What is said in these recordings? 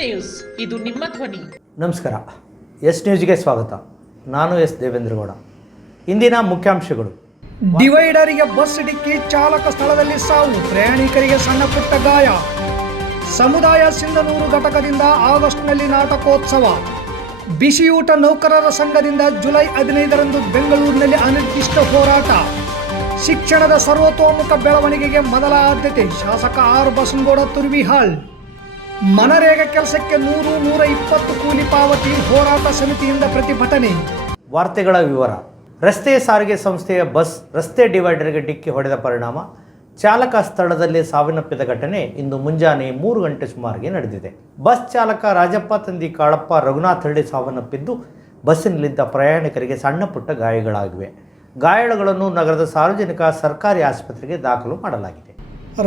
News. ಇದು ನಿಮ್ಮ ಧ್ವನಿ. ನಮಸ್ಕಾರ. ಎಸ್ ನ್ಯೂಸ್ಗೆ ಸ್ವಾಗತ. ನಾನು ಎಸ್ ದೇವೇಂದ್ರಗೌಡ. ಇಂದಿನ ಮುಖ್ಯಾಂಶಗಳು. ಡಿವೈಡರಿಗೆ ಬಸ್ ಡಿಕ್ಕಿ ಚಾಲಕ ಸ್ಥಳದಲ್ಲಿ ಸಾವು. ಪ್ರಯಾಣಿಕರಿಗೆ ಸಣ್ಣ ಪುಟ್ಟ ಗಾಯ. ಸಮುದಾಯ ಸಿಂಧನೂರು ಘಟಕದಿಂದ ಆಗಸ್ಟ್ನಲ್ಲಿ ನಾಟಕೋತ್ಸವ. ಬಿಸಿಯೂಟ ನೌಕರರ ಸಂಘದಿಂದ ಜುಲೈ ಹದಿನೈದರಂದು ಬೆಂಗಳೂರಿನಲ್ಲಿ ಅನಿರ್ದಿಷ್ಟ ಹೋರಾಟ. ಶಿಕ್ಷಣದ ಸರ್ವತೋಮುಖ ಬೆಳವಣಿಗೆಗೆ ಮೊದಲ ಆದ್ಯತೆ ಶಾಸಕ ಆರ್ ಬಸನಗೌಡ ತುರ್ವಿಹಾಳ್. ಮನರೇಗ ಕೆಲಸಕ್ಕೆ ನೂರು ನೂರ ಇಪ್ಪತ್ತು ಕೂಲಿ ಪಾವತಿ ಹೋರಾಟ ಸಮಿತಿಯಿಂದ ಪ್ರತಿಭಟನೆ. ವಾರ್ತೆಗಳ ವಿವರ. ರಸ್ತೆ ಸಾರಿಗೆ ಸಂಸ್ಥೆಯ ಬಸ್ ರಸ್ತೆ ಡಿವೈಡರ್ಗೆ ಡಿಕ್ಕಿ ಹೊಡೆದ ಪರಿಣಾಮ. ಚಾಲಕ ಸ್ಥಳದಲ್ಲಿ ಸಾವನ್ನಪ್ಪಿದ ಘಟನೆ ಇಂದು ಮುಂಜಾನೆ ಮೂರು ಗಂಟೆ ಸುಮಾರಿಗೆ ನಡೆದಿದೆ. ಬಸ್ ಚಾಲಕ ರಾಜಪ್ಪ, ತಂದಿ ಕಾಳಪ್ಪ, ರಘುನಾಥ್ ಹಳ್ಳಿ ಸಾವನ್ನಪ್ಪಿದ್ದು ಬಸ್ಸಿನಲ್ಲಿದ್ದ ಪ್ರಯಾಣಿಕರಿಗೆ ಸಣ್ಣ ಪುಟ್ಟ ಗಾಯಗಳಾಗಿವೆ ಗಾಯಾಳುಗಳನ್ನು ನಗರದ ಸಾರ್ವಜನಿಕ ಸರ್ಕಾರಿ ಆಸ್ಪತ್ರೆಗೆ ದಾಖಲು ಮಾಡಲಾಗಿದೆ.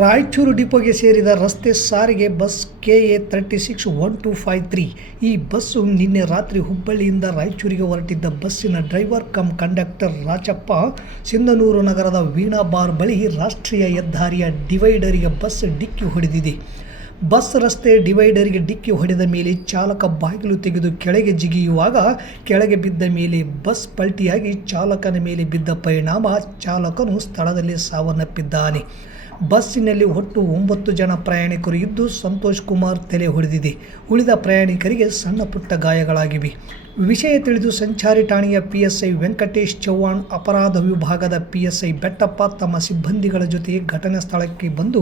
ರಾಯಚೂರು ಡಿಪೋಗೆ ಸೇರಿದ ರಸ್ತೆ ಸಾರಿಗೆ bus K A thirty six one two five three. ಈ ಬಸ್ಸು ನಿನ್ನೆ ರಾತ್ರಿ ಹುಬ್ಬಳ್ಳಿಯಿಂದ ರಾಯಚೂರಿಗೆ ಹೊರಟಿದ್ದ ಬಸ್ಸಿನ driver cum conductor Rachappa Sindhanur ನಗರದ ವೀಣಾ ಬಾರ್ ಬಳಿ ರಾಷ್ಟ್ರೀಯ ಹೆದ್ದಾರಿಯ ಡಿವೈಡರಿಗೆ ಬಸ್ ಡಿಕ್ಕಿ ಹೊಡೆದಿದೆ. ಬಸ್ ರಸ್ತೆ ಡಿವೈಡರಿಗೆ ಡಿಕ್ಕಿ ಹೊಡೆದ ಮೇಲೆ ಚಾಲಕ ಬಾಗಿಲು ತೆಗೆದು ಕೆಳಗೆ ಜಿಗಿಯುವಾಗ ಕೆಳಗೆ ಬಿದ್ದ ಮೇಲೆ ಬಸ್ ಪಲ್ಟಿಯಾಗಿ ಚಾಲಕನ ಮೇಲೆ ಬಿದ್ದ ಪರಿಣಾಮ ಚಾಲಕನು ಸ್ಥಳದಲ್ಲಿ ಸಾವನ್ನಪ್ಪಿದ್ದಾನೆ. ಬಸ್ಸಿನಲ್ಲಿ ಒಟ್ಟು ಒಂಬತ್ತು ಜನ ಪ್ರಯಾಣಿಕರು ಇದ್ದು ಸಂತೋಷ್ ಕುಮಾರ್ ತಲೆ ಹೊಡೆದಿದೆ. ಉಳಿದ ಪ್ರಯಾಣಿಕರಿಗೆ ಸಣ್ಣ ಪುಟ್ಟ ಗಾಯಗಳಾಗಿವೆ. ವಿಷಯ ತಿಳಿದು ಸಂಚಾರಿ ಠಾಣೆಯ ಪಿಎಸ್ಐ ವೆಂಕಟೇಶ್ ಚೌಹಾಣ್ ಅಪರಾಧ ವಿಭಾಗದ ಪಿಎಸ್ಐ ಬೆಟ್ಟಪ್ಪ ತಮ್ಮ ಸಿಬ್ಬಂದಿಗಳ ಜೊತೆ ಘಟನಾ ಸ್ಥಳಕ್ಕೆ ಬಂದು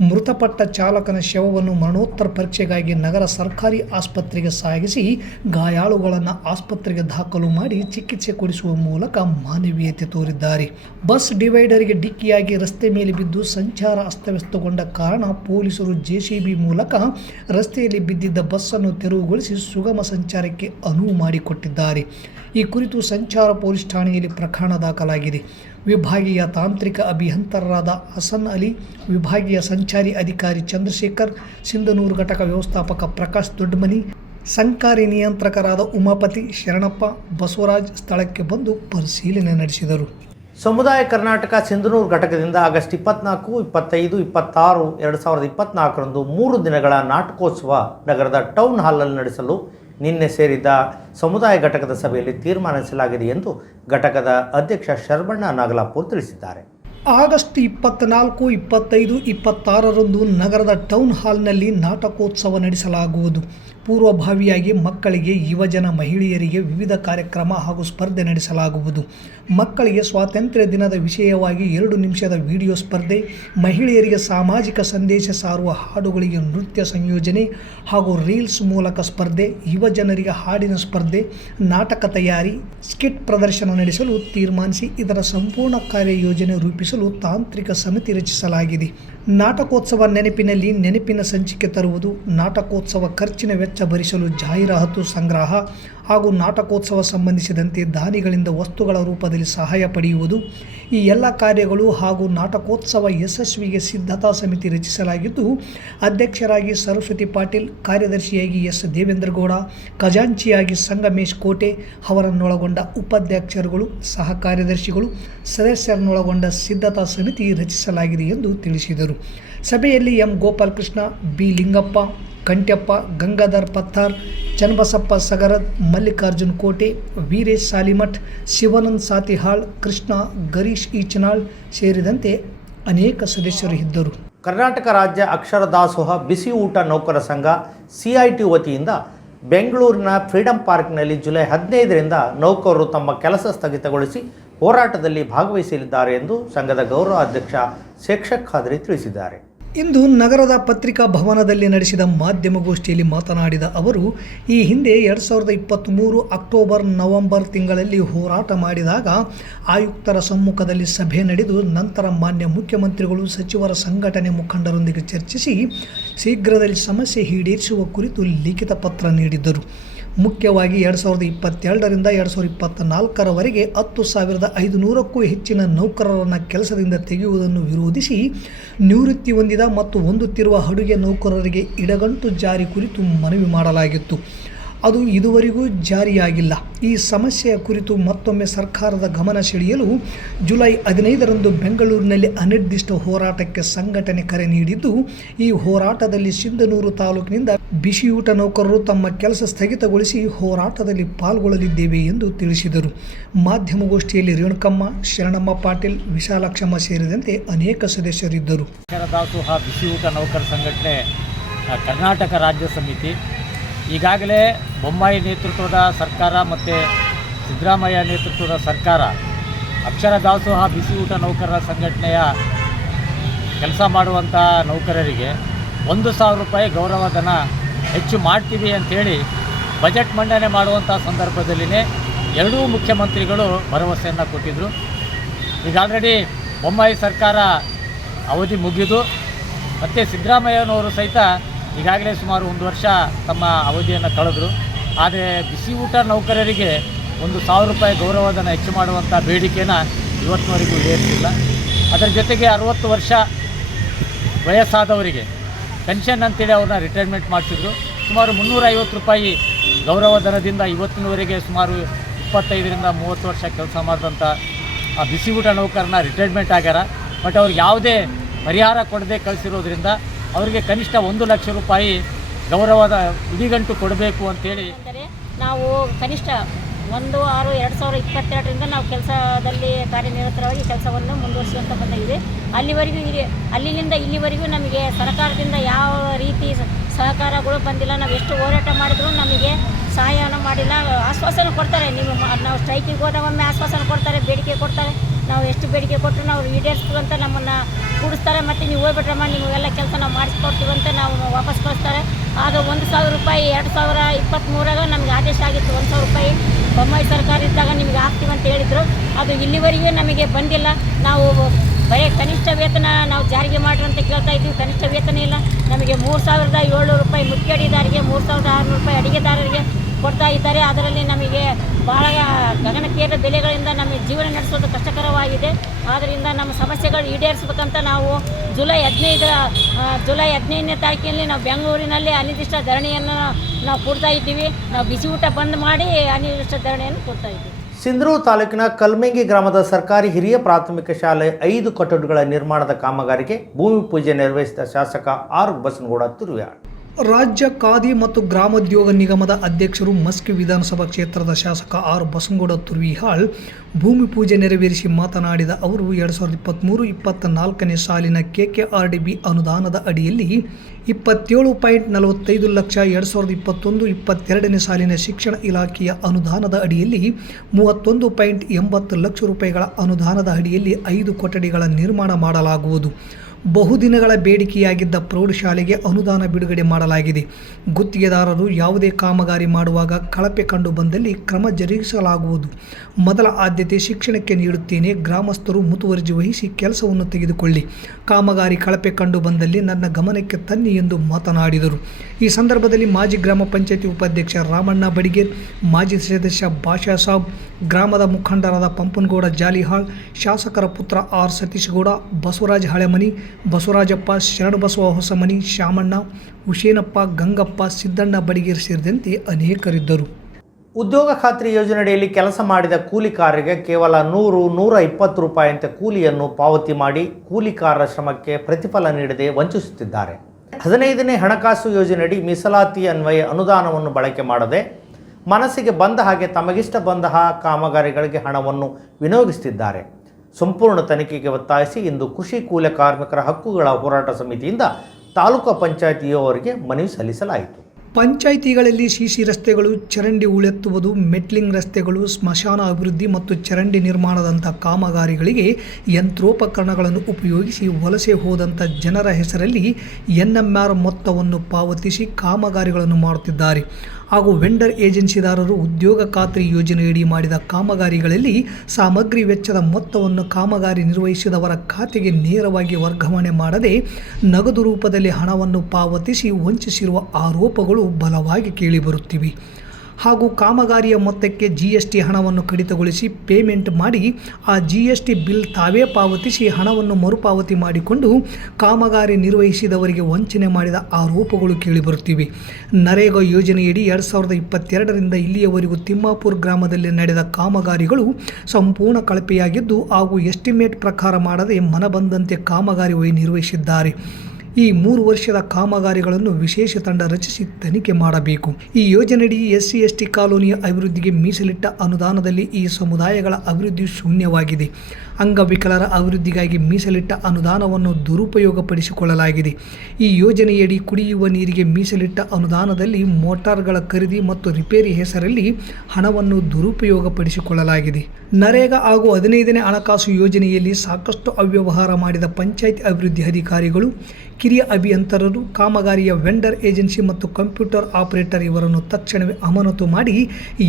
ಮೃತಪಟ್ಟ ಚಾಲಕನ ಶವವನ್ನು ಮರಣೋತ್ತರ ಪರೀಕ್ಷೆಗಾಗಿ ನಗರ ಸರ್ಕಾರಿ ಆಸ್ಪತ್ರೆಗೆ ಸಾಗಿಸಿ ಗಾಯಾಳುಗಳನ್ನು ಆಸ್ಪತ್ರೆಗೆ ದಾಖಲು ಮಾಡಿ ಚಿಕಿತ್ಸೆ ಕೊಡಿಸುವ ಮೂಲಕ ಮಾನವೀಯತೆ ತೋರಿದ್ದಾರೆ. ಬಸ್ ಡಿವೈಡರ್ಗೆ ಡಿಕ್ಕಿಯಾಗಿ ರಸ್ತೆ ಮೇಲೆ ಬಿದ್ದು ಸಂಚಾರ ಅಸ್ತವ್ಯಸ್ತಗೊಂಡ ಕಾರಣ ಪೊಲೀಸರು ಜೆಸಿಬಿ ಮೂಲಕ ರಸ್ತೆಯಲ್ಲಿ ಬಿದ್ದಿದ್ದ ಬಸ್ಸನ್ನು ತೆರವುಗೊಳಿಸಿ ಸುಗಮ ಸಂಚಾರಕ್ಕೆ ಅನುವು ಮಾಡಿಕೊಟ್ಟಿದ್ದಾರೆ. ಈ ಕುರಿತು ಸಂಚಾರ ಪೊಲೀಸ್ ಠಾಣೆಯಲ್ಲಿ ಪ್ರಕರಣ ದಾಖಲಾಗಿದೆ. ವಿಭಾಗೀಯ ತಾಂತ್ರಿಕ ಅಭಿಯಂತರರಾದ ಹಸನ್ ಅಲಿ, ವಿಭಾಗೀಯ ಸಂಚಾರಿ ಅಧಿಕಾರಿ ಚಂದ್ರಶೇಖರ್, ಸಿಂಧನೂರು ಘಟಕ ವ್ಯವಸ್ಥಾಪಕ ಪ್ರಕಾಶ್ ದೊಡ್ಡಮನಿ ಸಂಕಾರಿ ನಿಯಂತ್ರಕರಾದ ಉಮಾಪತಿ ಶರಣಪ್ಪ, ಬಸವರಾಜ್ ಸ್ಥಳಕ್ಕೆ ಬಂದು ಪರಿಶೀಲನೆ ನಡೆಸಿದರು. ಸಮುದಾಯ ಕರ್ನಾಟಕ ಸಿಂಧನೂರು ಘಟಕದಿಂದ ಆಗಸ್ಟ್ ಇಪ್ಪತ್ನಾಲ್ಕು, ಇಪ್ಪತ್ತೈದು, ಇಪ್ಪತ್ತಾರು, ಎರಡು ಸಾವಿರದ ಇಪ್ಪತ್ನಾಲ್ಕರಂದು ಮೂರು ದಿನಗಳ ನಾಟಕೋತ್ಸವ ನಗರದ ಟೌನ್ ಹಾಲ್ನಲ್ಲಿ ನಡೆಸಲು ನಿನ್ನೆ ಸೇರಿದ್ದ ಸಮುದಾಯ ಘಟಕದ ಸಭೆಯಲ್ಲಿ ತೀರ್ಮಾನಿಸಲಾಗಿದೆ ಎಂದು ಘಟಕದ ಅಧ್ಯಕ್ಷ ಶರಬಣ್ಣ ನಾಗಲಾಪುರ್ ತಿಳಿಸಿದ್ದಾರೆ. ಆಗಸ್ಟ್ ಇಪ್ಪತ್ನಾಲ್ಕು, ಇಪ್ಪತ್ತೈದು, ಇಪ್ಪತ್ತಾರರಂದು ನಗರದ ಟೌನ್ ಹಾಲ್ನಲ್ಲಿ ನಾಟಕೋತ್ಸವ ನಡೆಸಲಾಗುವುದು. ಪೂರ್ವಭಾವಿಯಾಗಿ ಮಕ್ಕಳಿಗೆ, ಯುವಜನ ಮಹಿಳೆಯರಿಗೆ ವಿವಿಧ ಕಾರ್ಯಕ್ರಮ ಹಾಗೂ ಸ್ಪರ್ಧೆ ನಡೆಸಲಾಗುವುದು. ಮಕ್ಕಳಿಗೆ ಸ್ವಾತಂತ್ರ್ಯ ದಿನದ ವಿಷಯವಾಗಿ ಎರಡು ನಿಮಿಷದ ವಿಡಿಯೋ ಸ್ಪರ್ಧೆ, ಮಹಿಳೆಯರಿಗೆ ಸಾಮಾಜಿಕ ಸಂದೇಶ ಸಾರುವ ಹಾಡುಗಳಿಗೆ ನೃತ್ಯ ಸಂಯೋಜನೆ ಹಾಗೂ ರೀಲ್ಸ್ ಮೂಲಕ ಸ್ಪರ್ಧೆ, ಯುವಜನರಿಗೆ ಹಾಡಿನ ಸ್ಪರ್ಧೆ, ನಾಟಕ ತಯಾರಿ, ಸ್ಕಿಟ್ ಪ್ರದರ್ಶನ ನಡೆಸಲು ತೀರ್ಮಾನಿಸಿ, ಇದರ ಸಂಪೂರ್ಣ ಕಾರ್ಯಯೋಜನೆ ರೂಪಿಸಲು ತಾಂತ್ರಿಕ ಸಮಿತಿ ರಚಿಸಲಾಗಿದೆ. ನಾಟಕೋತ್ಸವ ನೆನಪಿನಲ್ಲಿ ನೆನಪಿನ ಸಂಚಿಕೆ ತರುವುದು, ನಾಟಕೋತ್ಸವ ಖರ್ಚಿನ ವೆಚ್ಚ ಭರಿಸಲು ಜಾಹೀರಾತು ಸಂಗ್ರಹ ಹಾಗೂ ನಾಟಕೋತ್ಸವ ಸಂಬಂಧಿಸಿದಂತೆ ದಾನಿಗಳಿಂದ ವಸ್ತುಗಳ ರೂಪದಲ್ಲಿ ಸಹಾಯ ಪಡೆಯುವುದು, ಈ ಎಲ್ಲ ಕಾರ್ಯಗಳು ಹಾಗೂ ನಾಟಕೋತ್ಸವ ಯಶಸ್ವಿಗೆ ಸಿದ್ಧತಾ ಸಮಿತಿ ರಚಿಸಲಾಗಿದ್ದು, ಅಧ್ಯಕ್ಷರಾಗಿ ಸರಸ್ವತಿ ಪಾಟೀಲ್, ಕಾರ್ಯದರ್ಶಿಯಾಗಿ ಎಸ್. ದೇವೇಂದ್ರಗೌಡ, ಖಜಾಂಚಿಯಾಗಿ ಸಂಗಮೇಶ್ ಕೋಟೆ ಅವರನ್ನೊಳಗೊಂಡ ಉಪಾಧ್ಯಕ್ಷರುಗಳು, ಸಹ ಕಾರ್ಯದರ್ಶಿಗಳು, ಸದಸ್ಯರನ್ನೊಳಗೊಂಡ ಸಿದ್ಧತಾ ಸಮಿತಿ ರಚಿಸಲಾಗಿದೆ ಎಂದು ತಿಳಿಸಿದರು. ಸಭೆಯಲ್ಲಿ ಎಂ. ಗೋಪಾಲಕೃಷ್ಣ, ಬಿ. ಲಿಂಗಪ್ಪ ಕಂಟ್ಯಪ್ಪ ಗಂಗಾಧರ್ ಪತ್ತಾರ್, ಚನ್ನಬಸಪ್ಪ ಸಗರದ್, ಮಲ್ಲಿಕಾರ್ಜುನ್ ಕೋಟೆ, ವೀರೇಶ್ ಸಾಲಿಮಠ್, ಶಿವಾನಂದ್ ಸಾತಿಹಾಳ್, ಕೃಷ್ಣ, ಗರೀಶ್ ಈಚನಾಳ್ ಸೇರಿದಂತೆ ಅನೇಕ ಸದಸ್ಯರು ಇದ್ದರು. ಕರ್ನಾಟಕ ರಾಜ್ಯ ಅಕ್ಷರ ದಾಸೋಹ ಬಿಸಿ ಊಟ ನೌಕರ ಸಂಘ ಸಿಐಟಿ ವತಿಯಿಂದ ಬೆಂಗಳೂರಿನ ಫ್ರೀಡಂ ಪಾರ್ಕ್ನಲ್ಲಿ ಜುಲೈ ಹದಿನೈದರಿಂದ ನೌಕರರು ತಮ್ಮ ಕೆಲಸ ಸ್ಥಗಿತಗೊಳಿಸಿ ಹೋರಾಟದಲ್ಲಿ ಭಾಗವಹಿಸಲಿದ್ದಾರೆ ಎಂದು ಸಂಘದ ಗೌರವ ಅಧ್ಯಕ್ಷ ಶೇಕ್ಷಕ್ ಖಾದ್ರಿ ತಿಳಿಸಿದ್ದಾರೆ. ಇಂದು ನಗರದ ಪತ್ರಿಕಾ ಭವನದಲ್ಲಿ ನಡೆಸಿದ ಮಾಧ್ಯಮಗೋಷ್ಠಿಯಲ್ಲಿ ಮಾತನಾಡಿದ ಅವರು, ಈ ಹಿಂದೆ ಎರಡು ಸಾವಿರದ ಇಪ್ಪತ್ತ್ಮೂರು ಅಕ್ಟೋಬರ್, ನವೆಂಬರ್ ತಿಂಗಳಲ್ಲಿ ಹೋರಾಟ ಮಾಡಿದಾಗ ಆಯುಕ್ತರ ಸಮ್ಮುಖದಲ್ಲಿ ಸಭೆ ನಡೆದು ನಂತರ ಮಾನ್ಯ ಮುಖ್ಯಮಂತ್ರಿಗಳು, ಸಚಿವರ ಸಂಘಟನೆ ಮುಖಂಡರೊಂದಿಗೆ ಚರ್ಚಿಸಿ ಶೀಘ್ರದಲ್ಲಿ ಸಮಸ್ಯೆ ಈಡೇರಿಸುವ ಕುರಿತು ಲಿಖಿತ ಪತ್ರ ನೀಡಿದ್ದರು. ಮುಖ್ಯವಾಗಿ ಎರಡು ಸಾವಿರದ ಇಪ್ಪತ್ತೆರಡರಿಂದ ಎರಡು ಸಾವಿರದ ಇಪ್ಪತ್ತ ನಾಲ್ಕರವರೆಗೆ ಹತ್ತು ಸಾವಿರದ ಐದುನೂರಕ್ಕೂ ಹೆಚ್ಚಿನ ನೌಕರರನ್ನು ಕೆಲಸದಿಂದ ತೆಗೆಯುವುದನ್ನು ವಿರೋಧಿಸಿ ನಿವೃತ್ತಿ ಹೊಂದಿದ ಮತ್ತು ಹೊಂದುತ್ತಿರುವ ಅಡುಗೆ ನೌಕರರಿಗೆ ಇಡಗಂಟು ಜಾರಿ ಕುರಿತು ಮನವಿ ಮಾಡಲಾಗಿತ್ತು. ಅದು ಇದುವರೆಗೂ ಜಾರಿಯಾಗಿಲ್ಲ. ಈ ಸಮಸ್ಯೆಯ ಕುರಿತು ಮತ್ತೊಮ್ಮೆ ಸರ್ಕಾರದ ಗಮನ ಸೆಳೆಯಲು ಜುಲೈ ಹದಿನೈದರಂದು ಬೆಂಗಳೂರಿನಲ್ಲಿ ಅನಿರ್ದಿಷ್ಟ ಹೋರಾಟಕ್ಕೆ ಸಂಘಟನೆ ಕರೆ ನೀಡಿದ್ದು, ಈ ಹೋರಾಟದಲ್ಲಿ ಸಿಂಧನೂರು ತಾಲೂಕಿನಿಂದ ಬಿಸಿಯೂಟ ನೌಕರರು ತಮ್ಮ ಕೆಲಸ ಸ್ಥಗಿತಗೊಳಿಸಿ ಹೋರಾಟದಲ್ಲಿ ಪಾಲ್ಗೊಳ್ಳಲಿದ್ದೇವೆ ಎಂದು ತಿಳಿಸಿದರು. ಮಾಧ್ಯಮಗೋಷ್ಠಿಯಲ್ಲಿ ರೇಣುಕಮ್ಮ, ಶರಣಮ್ಮ ಪಾಟೀಲ್, ವಿಶಾಲಾಕ್ಷಮ್ಮ ಸೇರಿದಂತೆ ಅನೇಕ ಸದಸ್ಯರಿದ್ದರು. ಬಿಸಿಯೂಟ ನೌಕರ ಸಂಘಟನೆ, ಕರ್ನಾಟಕ ರಾಜ್ಯ ಸಮಿತಿ ಈಗಾಗಲೇ ಬೊಮ್ಮಾಯಿ ನೇತೃತ್ವದ ಸರ್ಕಾರ ಮತ್ತು ಸಿದ್ದರಾಮಯ್ಯ ನೇತೃತ್ವದ ಸರ್ಕಾರ ಅಕ್ಷರ ದಾಸೋಹ ಬಿಸಿ ಊಟ ನೌಕರರ ಸಂಘಟನೆಯ ಕೆಲಸ ಮಾಡುವಂಥ ನೌಕರರಿಗೆ ಒಂದು ಸಾವಿರ ರೂಪಾಯಿ ಗೌರವಧನ ಹೆಚ್ಚು ಮಾಡ್ತೀವಿ ಅಂಥೇಳಿ ಬಜೆಟ್ ಮಂಡನೆ ಮಾಡುವಂಥ ಸಂದರ್ಭದಲ್ಲಿನೇ ಎರಡೂ ಮುಖ್ಯಮಂತ್ರಿಗಳು ಭರವಸೆಯನ್ನು ಕೊಟ್ಟಿದ್ದರು ಈಗ ಆಲ್ರೆಡಿ ಬೊಮ್ಮಾಯಿ ಸರ್ಕಾರ ಅವಧಿ ಮುಗಿದು ಮತ್ತು ಸಿದ್ದರಾಮಯ್ಯನವರು ಸಹಿತ ಈಗಾಗಲೇ ಸುಮಾರು ಒಂದು ವರ್ಷ ತಮ್ಮ ಅವಧಿಯನ್ನು ಕಳೆದರು. ಆದರೆ ಬಿಸಿ ಊಟ ನೌಕರರಿಗೆ ಒಂದು ಸಾವಿರ ರೂಪಾಯಿ ಗೌರವಧನ ಹೆಚ್ಚು ಮಾಡುವಂಥ ಬೇಡಿಕೆನ ಇವತ್ತಿನವರೆಗೂ ಏರಿಸಿಲ್ಲ ಅದರ ಜೊತೆಗೆ ಅರುವತ್ತು ವರ್ಷ ವಯಸ್ಸಾದವರಿಗೆ ಪೆನ್ಷನ್ ಅಂತೇಳಿ ಅವ್ರನ್ನ ರಿಟೈರ್ಮೆಂಟ್ ಮಾಡಿಸಿದ್ರು. ಸುಮಾರು ಮುನ್ನೂರೈವತ್ತು ರೂಪಾಯಿ ಗೌರವಧನದಿಂದ ಇವತ್ತಿನವರೆಗೆ ಸುಮಾರು ಇಪ್ಪತ್ತೈದರಿಂದ ಮೂವತ್ತು ವರ್ಷ ಕೆಲಸ ಮಾಡಿದಂಥ ಆ ಬಿಸಿ ಊಟ ನೌಕರನ ರಿಟೈರ್ಮೆಂಟ್ ಆಗ್ಯಾರ. ಬಟ್ ಅವ್ರಿಗೆ ಯಾವುದೇ ಪರಿಹಾರ ಕೊಡದೆ ಕಳಿಸಿರೋದ್ರಿಂದ ಅವರಿಗೆ ಕನಿಷ್ಠ ಒಂದು ಲಕ್ಷ ರೂಪಾಯಿ ಗೌರವದ ಇಡಿಗಂಟು ಕೊಡಬೇಕು ಅಂತೇಳಿ. ನಾವು ಕನಿಷ್ಠ ಒಂದು ಆರು ಎರಡು ಸಾವಿರ ಇಪ್ಪತ್ತೆರಡರಿಂದ ನಾವು ಕೆಲಸದಲ್ಲಿ ಕಾರ್ಯನಿರತರಾಗಿ ಕೆಲಸವನ್ನು ಮುಂದುವರಿಸುವಂತ ಬಂದಿದೆ ಅಲ್ಲಿವರೆಗೂ ಇಲ್ಲಿ ಅಲ್ಲಿಂದ ಇಲ್ಲಿವರೆಗೂ ನಮಗೆ ಸರ್ಕಾರದಿಂದ ಯಾವ ರೀತಿ ಸಹಕಾರಗಳು ಬಂದಿಲ್ಲ, ನಾವು ಎಷ್ಟು ಹೋರಾಟ ಮಾಡಿದ್ರು ನಮಗೆ ಸಹಾಯವನ್ನು ಮಾಡಿಲ್ಲ. ಆಶ್ವಾಸನೆ ಕೊಡ್ತಾರೆ, ನೀವು ನಾವು ಸ್ಟ್ರೈಕಿಗೆ ಹೋದಾಗ ಒಮ್ಮೆ ಆಶ್ವಾಸನೆ ಕೊಡ್ತಾರೆ, ಬೇಡಿಕೆ ಕೊಡ್ತಾರೆ. ನಾವು ಎಷ್ಟು ಬೇಡಿಕೆ ಕೊಟ್ಟರು ನಾವು ಈಡೇರಿಸ್ತು ಅಂತ ನಮ್ಮನ್ನು ಕೂಡಿಸ್ತಾರೆ ಮತ್ತು ನೀವು ಹೋಗ್ಬಿಟ್ರಮ್ಮ ನಿಮಗೆಲ್ಲ ಕೆಲಸ ನಾವು ಮಾಡಿಸ್ಕೊಡ್ತೀವಿ ಅಂತ ನಾವು ವಾಪಸ್ ಕಳಿಸ್ತಾರೆ. ಆಗ ಒಂದು ಸಾವಿರ ರೂಪಾಯಿ, ಎರಡು ಸಾವಿರ ಇಪ್ಪತ್ತ್ಮೂರಾಗ ನಮಗೆ ಆದೇಶ ಆಗಿತ್ತು. ಒಂದು ಸಾವಿರ ರೂಪಾಯಿ ಬೊಮ್ಮಾಯಿ ಸರ್ಕಾರ ಇದ್ದಾಗ ನಿಮಗೆ ಹಾಕ್ತೀವಿ ಅಂತ ಹೇಳಿದರು. ಅದು ಇಲ್ಲಿವರೆಗೂ ನಮಗೆ ಬಂದಿಲ್ಲ. ನಾವು ಬರೀ ಕನಿಷ್ಠ ವೇತನ ನಾವು ಜಾರಿಗೆ ಮಾಡ್ರಿ ಅಂತ ಕೇಳ್ತಾ ಇದ್ದೀವಿ. ಕನಿಷ್ಠ ವೇತನ ಇಲ್ಲ. ನಮಗೆ ಮೂರು ಸಾವಿರದ ಏಳ್ನೂರು ರೂಪಾಯಿ ಮುಖ್ಯಡಿದಾರಿಗೆ ಮೂರು ಸಾವಿರದ ಆರುನೂರು ರೂಪಾಯಿ ಅಡಿಗೆದಾರರಿಗೆ ಕೊಡ್ತಾ ಇದ್ದಾರೆ. ಅದರಲ್ಲಿ ನಮಗೆ ಬಹಳ ಗಗನಕ್ಕೇರ ಬೆಲೆಗಳಿಂದ ನಮಗೆ ಜೀವನ ನಡೆಸೋದು ಕಷ್ಟಕರವಾಗಿದೆ. ಆದ್ದರಿಂದ ನಮ್ಮ ಸಮಸ್ಯೆಗಳು ಈಡೇರಿಸ್ಬೇಕಂತ ನಾವು ಜುಲೈ ಹದಿನೈದರ ಜುಲೈ ಹದಿನೈದನೇ ತಾರೀಕಿನಲ್ಲಿ ನಾವು ಬೆಂಗಳೂರಿನಲ್ಲಿ ಅನಿರ್ದಿಷ್ಟ ಧರಣಿಯನ್ನು ನಾವು ಕೊಡ್ತಾ ಇದ್ದೀವಿ. ನಾವು ಬಿಸಿ ಊಟ ಬಂದ್ ಮಾಡಿ ಅನಿರ್ದಿಷ್ಟ ಧರಣಿಯನ್ನು ಕೊಡ್ತಾ ಇದ್ದೀವಿ. ಸಿಂಧೂರು ತಾಲೂಕಿನ ಕಲ್ಮೆಂಗಿ ಗ್ರಾಮದ ಸರ್ಕಾರಿ ಹಿರಿಯ ಪ್ರಾಥಮಿಕ ಶಾಲೆ ಐದು ಕಟ್ಟಡಗಳ ನಿರ್ಮಾಣದ ಕಾಮಗಾರಿಗೆ ಭೂಮಿ ಪೂಜೆ ನೆರವೇರಿಸಿದ ಶಾಸಕ ಆರ್ ಬಸನಗೌಡ ತುರುವ್ಯಾಳ್ ರಾಜ್ಯ ಖಾದಿ ಮತ್ತು ಗ್ರಾಮೋದ್ಯೋಗ ನಿಗಮದ ಅಧ್ಯಕ್ಷರು ಮಸ್ಕಿ ವಿಧಾನಸಭಾ ಕ್ಷೇತ್ರದ ಶಾಸಕ ಆರ್ ಬಸನಗೌಡ ತುರ್ವಿಹಾಳ್ ಭೂಮಿ ಪೂಜೆ ನೆರವೇರಿಸಿ ಮಾತನಾಡಿದ ಅವರು, ಎರಡು ಸಾವಿರದ ಇಪ್ಪತ್ತ್ಮೂರು ಇಪ್ಪತ್ತ ನಾಲ್ಕನೇ ಸಾಲಿನ ಬಿ ಅನುದಾನದ ಅಡಿಯಲ್ಲಿ ಇಪ್ಪತ್ತೇಳು ಪಾಯಿಂಟ್ ನಲವತ್ತೈದು ಲಕ್ಷ ಎರಡು ಸಾವಿರದ ಇಪ್ಪತ್ತೊಂದು ಇಪ್ಪತ್ತೆರಡನೇ ಸಾಲಿನ ಶಿಕ್ಷಣ ಇಲಾಖೆಯ ಅನುದಾನದ ಅಡಿಯಲ್ಲಿ ಮೂವತ್ತೊಂದು ಪಾಯಿಂಟ್ ಎಂಬತ್ತು ಲಕ್ಷ ರೂಪಾಯಿಗಳ ಅನುದಾನದ ಅಡಿಯಲ್ಲಿ ಐದು ಕೊಠಡಿಗಳ ನಿರ್ಮಾಣ ಮಾಡಲಾಗುವುದು. ಬಹುದಿನಗಳ ಬೇಡಿಕೆಯಾಗಿದ್ದ ಪ್ರೌಢಶಾಲೆಗೆ ಅನುದಾನ ಬಿಡುಗಡೆ ಮಾಡಲಾಗಿದೆ. ಗುತ್ತಿಗೆದಾರರು ಯಾವುದೇ ಕಾಮಗಾರಿ ಮಾಡುವಾಗ ಕಳಪೆ ಕಂಡು ಬಂದಲ್ಲಿ ಕ್ರಮ ಜರುಗಿಸಲಾಗುವುದು. ಮೊದಲ ಆದ್ಯತೆ ಶಿಕ್ಷಣಕ್ಕೆ ನೀಡುತ್ತೇನೆ. ಗ್ರಾಮಸ್ಥರು ಮುತುವರ್ಜಿ ವಹಿಸಿ ಕೆಲಸವನ್ನು ತೆಗೆದುಕೊಳ್ಳಿ. ಕಾಮಗಾರಿ ಕಳಪೆ ಕಂಡು ಬಂದಲ್ಲಿ ನನ್ನ ಗಮನಕ್ಕೆ ತನ್ನಿ ಎಂದು ಮಾತನಾಡಿದರು. ಈ ಸಂದರ್ಭದಲ್ಲಿ ಮಾಜಿ ಗ್ರಾಮ ಪಂಚಾಯತಿ ಉಪಾಧ್ಯಕ್ಷ ರಾಮಣ್ಣ ಬಡಿಗೇರ್, ಮಾಜಿ ಸದಸ್ಯ ಭಾಷಾ ಸಾಬ್, ಗ್ರಾಮದ ಮುಖಂಡರಾದ ಪಂಪನಗೌಡ ಜಾಲಿಹಾಳ್, ಶಾಸಕರ ಪುತ್ರ ಆರ್ ಸತೀಶ್ಗೌಡ ಬಸವರಾಜ್ ಹಳೆಮನಿ ಬಸವರಾಜಪ್ಪ ಶರಣಬಸವ ಹೊಸಮನಿ, ಶಾಮಣ್ಣ ಹುಶೇನಪ್ಪ ಗಂಗಪ್ಪ, ಸಿದ್ದಣ್ಣ ಬಡಿಗೇರ್ ಸೇರಿದಂತೆ ಅನೇಕರಿದ್ದರು. ಉದ್ಯೋಗ ಖಾತ್ರಿ ಯೋಜನೆಯಡಿಯಲ್ಲಿ ಕೆಲಸ ಮಾಡಿದ ಕೂಲಿಕಾರರಿಗೆ ಕೇವಲ ನೂರು, ನೂರ ಇಪ್ಪತ್ತು ರೂಪಾಯಿಯಂತೆ ಕೂಲಿಯನ್ನು ಪಾವತಿ ಮಾಡಿ ಕೂಲಿಕಾರರ ಶ್ರಮಕ್ಕೆ ಪ್ರತಿಫಲ ನೀಡದೆ ವಂಚಿಸುತ್ತಿದ್ದಾರೆ. ಹದಿನೈದನೇ ಹಣಕಾಸು ಯೋಜನೆಯಡಿ ಮೀಸಲಾತಿ ಅನ್ವಯ ಅನುದಾನವನ್ನು ಬಳಕೆ ಮಾಡದೆ ಮನಸ್ಸಿಗೆ ಬಂದ ಹಾಗೆ ತಮಗಿಷ್ಟ ಬಂದ ಕಾಮಗಾರಿಗಳಿಗೆ ಹಣವನ್ನು ವಿನಿಯೋಗಿಸುತ್ತಿದ್ದಾರೆ. ಸಂಪೂರ್ಣ ತನಿಖೆಗೆ ಒತ್ತಾಯಿಸಿ ಇಂದು ಕೃಷಿ ಕೂಲ ಕಾರ್ಮಿಕರ ಹಕ್ಕುಗಳ ಹೋರಾಟ ಸಮಿತಿಯಿಂದ ತಾಲೂಕು ಪಂಚಾಯತಿಯವರಿಗೆ ಮನವಿ ಸಲ್ಲಿಸಲಾಯಿತು. ಪಂಚಾಯಿತಿಗಳಲ್ಲಿ ಸಿಸಿ ರಸ್ತೆಗಳು, ಚರಂಡಿ ಉಳೆತ್ತುವುದು, ಮೆಟ್ಲಿಂಗ್ ರಸ್ತೆಗಳು, ಸ್ಮಶಾನ ಅಭಿವೃದ್ಧಿ ಮತ್ತು ಚರಂಡಿ ನಿರ್ಮಾಣದಂಥ ಕಾಮಗಾರಿಗಳಿಗೆ ಯಂತ್ರೋಪಕರಣಗಳನ್ನು ಉಪಯೋಗಿಸಿ ವಲಸೆ ಹೋದಂಥ ಜನರ ಹೆಸರಲ್ಲಿ ಎನ್ಎಂಆರ್ ಮೊತ್ತವನ್ನು ಪಾವತಿಸಿ ಕಾಮಗಾರಿಗಳನ್ನು ಮಾಡುತ್ತಿದ್ದಾರೆ. ಹಾಗೂ ವೆಂಡರ್ ಏಜೆನ್ಸಿದಾರರು ಉದ್ಯೋಗ ಖಾತ್ರಿ ಯೋಜನೆಯಡಿ ಮಾಡಿದ ಕಾಮಗಾರಿಗಳಲ್ಲಿ ಸಾಮಗ್ರಿ ವೆಚ್ಚದ ಮೊತ್ತವನ್ನು ಕಾಮಗಾರಿ ನಿರ್ವಹಿಸಿದವರ ಖಾತೆಗೆ ನೇರವಾಗಿ ವರ್ಗಾವಣೆ ಮಾಡದೆ ನಗದು ರೂಪದಲ್ಲಿ ಹಣವನ್ನು ಪಾವತಿಸಿ ವಂಚಿಸಿರುವ ಆರೋಪಗಳು ಬಲವಾಗಿ ಕೇಳಿಬರುತ್ತಿವೆ. ಹಾಗೂ ಕಾಮಗಾರಿಯ ಮೊತ್ತಕ್ಕೆ ಜಿ ಎಸ್ ಟಿ ಹಣವನ್ನು ಕಡಿತಗೊಳಿಸಿ ಪೇಮೆಂಟ್ ಮಾಡಿ ಆ ಜಿ ಎಸ್ ಟಿ ಬಿಲ್ ತಾವೇ ಪಾವತಿಸಿ ಹಣವನ್ನು ಮರುಪಾವತಿ ಮಾಡಿಕೊಂಡು ಕಾಮಗಾರಿ ನಿರ್ವಹಿಸಿದವರಿಗೆ ವಂಚನೆ ಮಾಡಿದ ಆರೋಪಗಳು ಕೇಳಿಬರುತ್ತಿವೆ. ನರೇಗಾ ಯೋಜನೆಯಡಿ ಎರಡು ಸಾವಿರದ ಇಪ್ಪತ್ತೆರಡರಿಂದ ಇಲ್ಲಿಯವರೆಗೂ ತಿಮ್ಮಾಪುರ ಗ್ರಾಮದಲ್ಲಿ ನಡೆದ ಕಾಮಗಾರಿಗಳು ಸಂಪೂರ್ಣ ಕಳಪೆಯಾಗಿದ್ದು ಹಾಗೂ ಎಸ್ಟಿಮೇಟ್ ಪ್ರಕಾರ ಮಾಡದೆ ಮನಬಂದಂತೆ ಕಾಮಗಾರಿ ನಿರ್ವಹಿಸಿದ್ದಾರೆ. ಈ ಮೂರು ವರ್ಷದ ಕಾಮಗಾರಿಗಳನ್ನು ವಿಶೇಷ ತಂಡ ರಚಿಸಿ ತನಿಖೆ ಮಾಡಬೇಕು. ಈ ಯೋಜನೆಯಡಿ ಎಸ್ಸಿ, ಎಸ್ಟಿ ಕಾಲೋನಿಯ ಅಭಿವೃದ್ಧಿಗೆ ಮೀಸಲಿಟ್ಟ ಅನುದಾನದಲ್ಲಿ ಈ ಸಮುದಾಯಗಳ ಅಭಿವೃದ್ಧಿ ಶೂನ್ಯವಾಗಿದೆ. ಅಂಗವಿಕಲರ ಅಭಿವೃದ್ಧಿಗಾಗಿ ಮೀಸಲಿಟ್ಟ ಅನುದಾನವನ್ನು ದುರುಪಯೋಗಪಡಿಸಿಕೊಳ್ಳಲಾಗಿದೆ. ಈ ಯೋಜನೆಯಡಿ ಕುಡಿಯುವ ನೀರಿಗೆ ಮೀಸಲಿಟ್ಟ ಅನುದಾನದಲ್ಲಿ ಮೋಟಾರ್ಗಳ ಖರೀದಿ ಮತ್ತು ರಿಪೇರಿ ಹೆಸರಲ್ಲಿ ಹಣವನ್ನು ದುರುಪಯೋಗಪಡಿಸಿಕೊಳ್ಳಲಾಗಿದೆ. ನರೇಗಾ ಹಾಗೂ ಹದಿನೈದನೇ ಹಣಕಾಸು ಯೋಜನೆಯಲ್ಲಿ ಸಾಕಷ್ಟು ಅವ್ಯವಹಾರ ಮಾಡಿದ ಪಂಚಾಯತ್ ಅಭಿವೃದ್ಧಿ ಅಧಿಕಾರಿಗಳು, ಕಿರಿಯ ಅಭಿಯಂತರರು, ಕಾಮಗಾರಿಯ ವೆಂಡರ್ ಏಜೆನ್ಸಿ ಮತ್ತು ಕಂಪ್ಯೂಟರ್ ಆಪರೇಟರ್ ಇವರನ್ನು ತಕ್ಷಣವೇ ಅಮಾನತು ಮಾಡಿ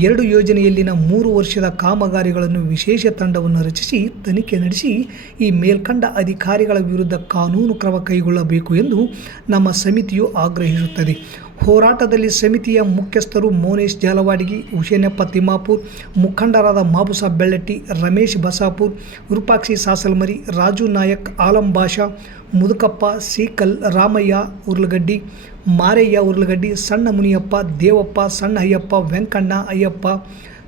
ಎರಡು ಯೋಜನೆಯಲ್ಲಿನ ಮೂರು ವರ್ಷದ ಕಾಮಗಾರಿಗಳನ್ನು ವಿಶೇಷ ತಂಡವನ್ನು ರಚಿಸಿ, ತನಿಖೆ ನಡೆಸಿ ಈ ಮೇಲ್ಕಂಡ ಅಧಿಕಾರಿಗಳ ವಿರುದ್ಧ ಕಾನೂನು ಕ್ರಮ ಕೈಗೊಳ್ಳಬೇಕು ಎಂದು ನಮ್ಮ ಸಮಿತಿಯು ಆಗ್ರಹಿಸುತ್ತದೆ. ಹೋರಾಟದಲ್ಲಿ ಸಮಿತಿಯ ಮುಖ್ಯಸ್ಥರು ಮೋನೇಶ್ ಜಾಲವಾಡಿಗಿ, ಹುಸೇನಪ್ಪ ತಿಮ್ಮಾಪುರ್, ಮುಖಂಡರಾದ ಮಾಬುಸಾ ಬೆಳ್ಳಟ್ಟಿ, ರಮೇಶ್ ಬಸಾಪುರ್, ರೂಪಾಕ್ಷಿ ಸಾಸಲ್ಮರಿ, ರಾಜು ನಾಯಕ್, ಆಲಂ ಬಾಷಾ, ಮುದುಕಪ್ಪ, ಸೀಕಲ್ ರಾಮಯ್ಯ ಉರ್ಲಗಡ್ಡಿ, ಮಾರಯ್ಯ ಉರ್ಲಗಡ್ಡಿ ಸಣ್ಣ ಮುನಿಯಪ್ಪ ದೇವಪ್ಪ ಸಣ್ಣ ಅಯ್ಯಪ್ಪ ವೆಂಕಣ್ಣ ಅಯ್ಯಪ್ಪ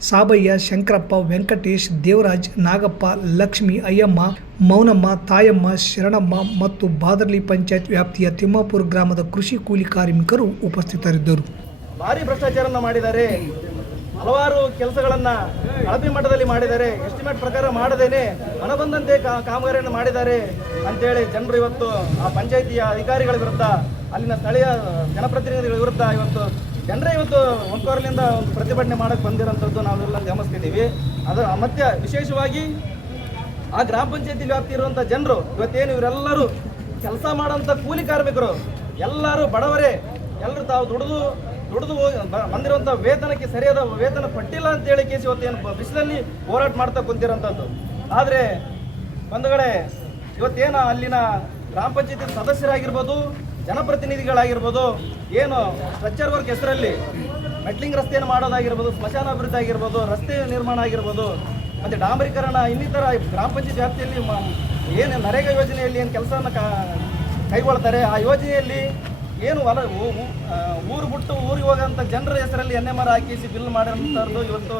ಸಾಬಯ್ಯ, ಶಂಕರಪ್ಪ, ವೆಂಕಟೇಶ್, ದೇವರಾಜ್, ನಾಗಪ್ಪ, ಲಕ್ಷ್ಮಿ, ಅಯ್ಯಮ್ಮ, ಮೌನಮ್ಮ, ತಾಯಮ್ಮ, ಶರಣಮ್ಮ ಮತ್ತು ಬಾದರ್ಲಿ ಪಂಚಾಯತ್ ವ್ಯಾಪ್ತಿಯ ತಿಮ್ಮಾಪುರ ಗ್ರಾಮದ ಕೃಷಿ ಕೂಲಿ ಕಾರ್ಮಿಕರು ಉಪಸ್ಥಿತರಿದ್ದರು. ಭಾರಿ ಭ್ರಷ್ಟಾಚಾರನ್ನ ಮಾಡಿದ್ದಾರೆ. ಹಲವಾರು ಕೆಲಸಗಳನ್ನ ಅಳತೆ ಮಟ್ಟದಲ್ಲಿ ಮಾಡಿದ್ದಾರೆ. ಎಸ್ಟಿಮೇಟ್ ಪ್ರಕಾರ ಮಾಡದೇನೆ ಹಣ ಬಂದಂತೆ ಕಾಮಗಾರಿಯನ್ನು ಮಾಡಿದ್ದಾರೆ ಅಂತೇಳಿ ಜನರು ಇವತ್ತು ಆ ಪಂಚಾಯಿತಿಯ ಅಧಿಕಾರಿಗಳ ವಿರುದ್ಧ, ಅಲ್ಲಿನ ಸ್ಥಳೀಯ ಜನಪ್ರತಿನಿಧಿಗಳ ವಿರುದ್ಧ ಇವತ್ತು ಜನರೇ ಇವತ್ತು ಒಂದ್ಕೋರ್ಲಿಂದ ಒಂದು ಪ್ರತಿಭಟನೆ ಮಾಡಕ್ಕೆ ಬಂದಿರೋಂಥದ್ದು ನಾವೆಲ್ಲ ಗಮನಿಸ್ತಿದ್ದೀವಿ. ಅದರ ಮತ್ತೆ ವಿಶೇಷವಾಗಿ ಆ ಗ್ರಾಮ ಪಂಚಾಯತಿ ವ್ಯಾಪ್ತಿ ಇರುವಂಥ ಜನರು, ಇವತ್ತೇನು ಇವರೆಲ್ಲರೂ ಕೆಲಸ ಮಾಡೋಂಥ ಕೂಲಿ ಕಾರ್ಮಿಕರು, ಎಲ್ಲರೂ ಬಡವರೇ ಎಲ್ಲರೂ ತಾವು ದುಡಿದು ದುಡಿದು ಹೋಗಿ ಬಂದಿರುವಂಥ ವೇತನಕ್ಕೆ ಸರಿಯಾದ ವೇತನ ಪಟ್ಟಿಲ್ಲ ಅಂತ ಹೇಳಿ ಕೇಸಿ ಇವತ್ತೇನು ಬಿಸಿಲಲ್ಲಿ ಹೋರಾಟ ಮಾಡ್ತಾ ಕುಂತಿರೋಂಥದ್ದು. ಆದರೆ ಬಂಧುಗಳೇ, ಇವತ್ತೇನು ಅಲ್ಲಿನ ಗ್ರಾಮ ಪಂಚಾಯತಿ ಸದಸ್ಯರಾಗಿರ್ಬೋದು ಜನಪ್ರತಿನಿಧಿಗಳಾಗಿರ್ಬೋದು, ಏನು ಸ್ಟ್ರಕ್ಚರ್ ವರ್ಕ್ ಹೆಸರಲ್ಲಿ ಮೆಟ್ಲಿಂಗ್ ರಸ್ತೆಯನ್ನು ಮಾಡೋದಾಗಿರ್ಬೋದು, ಸ್ಮಶಾನ ಅಭಿವೃದ್ಧಿ ಆಗಿರ್ಬೋದು, ರಸ್ತೆ ನಿರ್ಮಾಣ ಆಗಿರ್ಬೋದು, ಮತ್ತು ಡಾಂಬರೀಕರಣ ಇನ್ನಿತರ ಗ್ರಾಮ ಪಂಚಾಯತ್ ವ್ಯಾಪ್ತಿಯಲ್ಲಿ ಏನು ನರೇಗಾ ಯೋಜನೆಯಲ್ಲಿ ಏನು ಕೆಲಸವನ್ನು ಕೈಗೊಳ್ತಾರೆ, ಆ ಯೋಜನೆಯಲ್ಲಿ ಏನು ಹೊಲ ಊರು ಬಿಟ್ಟು ಊರಿಗೆ ಹೋಗೋಂಥ ಜನರ ಹೆಸರಲ್ಲಿ ಎನ್ ಎಂ ಆರ್ ಹಾಕಿಸಿ ಬಿಲ್ ಮಾಡಿರೋಂಥದ್ದು ಇವತ್ತು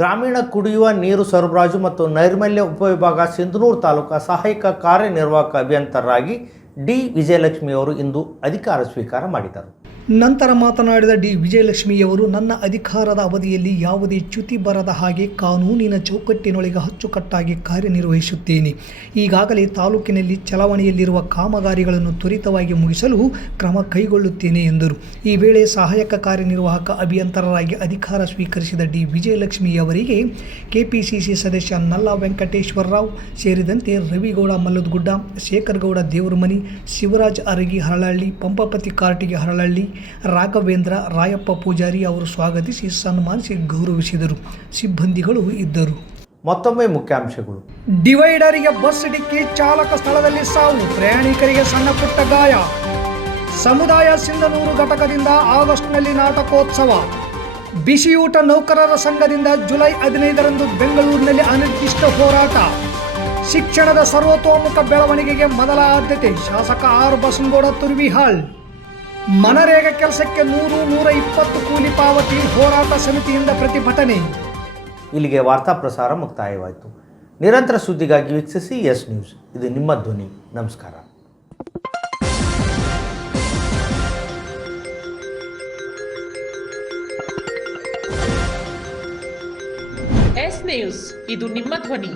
ಗ್ರಾಮೀಣ ಕುಡಿಯುವ ನೀರು ಸರಬರಾಜು ಮತ್ತು ನೈರ್ಮಲ್ಯ ಉಪವಿಭಾಗ ಸಿಂಧನೂರು ತಾಲೂಕು ಸಹಾಯಕ ಕಾರ್ಯನಿರ್ವಾಹಕ ಅಭಿಯಂತರರಾಗಿ ಡಿ ವಿಜಯಲಕ್ಷ್ಮಿಯವರು ಇಂದು ಅಧಿಕಾರ ಸ್ವೀಕಾರ ಮಾಡಿದರು ನಂತರ ಮಾತನಾಡಿದ ಡಿ. ವಿಜಯಲಕ್ಷ್ಮಿಯವರು, ನನ್ನ ಅಧಿಕಾರದ ಅವಧಿಯಲ್ಲಿ ಯಾವುದೇ ಚ್ಯುತಿ ಬರದ ಹಾಗೆ ಕಾನೂನಿನ ಚೌಕಟ್ಟಿನೊಳಗೆ ಅಚ್ಚುಕಟ್ಟಾಗಿ ಕಾರ್ಯನಿರ್ವಹಿಸುತ್ತೇನೆ. ಈಗಾಗಲೇ ತಾಲೂಕಿನಲ್ಲಿ ಚಲಾವಣೆಯಲ್ಲಿರುವ ಕಾಮಗಾರಿಗಳನ್ನು ತ್ವರಿತವಾಗಿ ಮುಗಿಸಲು ಕ್ರಮ ಕೈಗೊಳ್ಳುತ್ತೇನೆ ಎಂದರು. ಈ ವೇಳೆ ಸಹಾಯಕ ಕಾರ್ಯನಿರ್ವಾಹಕ ಅಭಿಯಂತರರಾಗಿ ಅಧಿಕಾರ ಸ್ವೀಕರಿಸಿದ ಡಿ. ವಿಜಯಲಕ್ಷ್ಮಿಯವರಿಗೆ ಕೆಪಿಸಿಸಿ ಸದಸ್ಯ ನಲ್ಲಾ ವೆಂಕಟೇಶ್ವರ ರಾವ್ ಸೇರಿದಂತೆ ರವಿಗೌಡ, ಮಲ್ಲದಗುಡ್ಡ, ಶೇಖರ್ಗೌಡ, ದೇವರಮನಿ, ಶಿವರಾಜ್ ಅರಗಿ, ಹರಳಹಳ್ಳಿ, ಪಂಪಪತಿ ಕಾರ್ಟಿಗೆ ಹರಳಹಳ್ಳಿ ರಾಘವೇಂದ್ರ ರಾಯಪ್ಪ ಪೂಜಾರಿ ಅವರು ಸ್ವಾಗತಿಸಿ ಸನ್ಮಾನಿಸಿ ಗೌರವಿಸಿದರು. ಸಿಬ್ಬಂದಿಗಳು ಇದ್ದರು. ಮತ್ತೊಮ್ಮೆ ಮುಖ್ಯಾಂಶಗಳು. ಡಿವೈಡರಿಗೆ ಬಸ್ ಡಿಕ್ಕಿ ಚಾಲಕ ಸ್ಥಳದಲ್ಲಿ ಸಾವು. ಪ್ರಯಾಣಿಕರಿಗೆ ಸಣ್ಣ ಪುಟ್ಟ ಗಾಯ. ಸಮುದಾಯ ಸಿಂಧನೂರು ಘಟಕದಿಂದ ಆಗಸ್ಟ್ನಲ್ಲಿ ನಾಟಕೋತ್ಸವ. ಬಿಸಿಯೂಟ ನೌಕರರ ಸಂಘದಿಂದ ಜುಲೈ ಹದಿನೈದರಂದು ಬೆಂಗಳೂರಿನಲ್ಲಿ ಅನಿರ್ದಿಷ್ಟ ಹೋರಾಟ. ಶಿಕ್ಷಣದ ಸರ್ವತೋಮುಖ ಬೆಳವಣಿಗೆಗೆ ಮೊದಲ ಆದ್ಯತೆ. ಶಾಸಕ ಆರ್ ಬಸನಗೌಡ ತುರ್ವಿಹಾಳ್ ಮನರೇಗ ಕೆಲಸಕ್ಕೆ ನೂರು ನೂರ ಇಪ್ಪತ್ತು ಕೂಲಿ ಪಾವತಿ ಹೋರಾಟ ಸಮಿತಿಯಿಂದ ಪ್ರತಿಭಟನೆ. ಇಲ್ಲಿಗೆ ವಾರ್ತಾ ಪ್ರಸಾರ ಮುಕ್ತಾಯವಾಯಿತು. ನಿರಂತರ ಸುದ್ದಿಗಾಗಿ ವೀಕ್ಷಿಸಿ ಎಸ್ ನ್ಯೂಸ್. ಇದು ನಿಮ್ಮ ಧ್ವನಿ. ನಮಸ್ಕಾರ. S news. ಇದು ನಿಮ್ಮ ಧ್ವನಿ.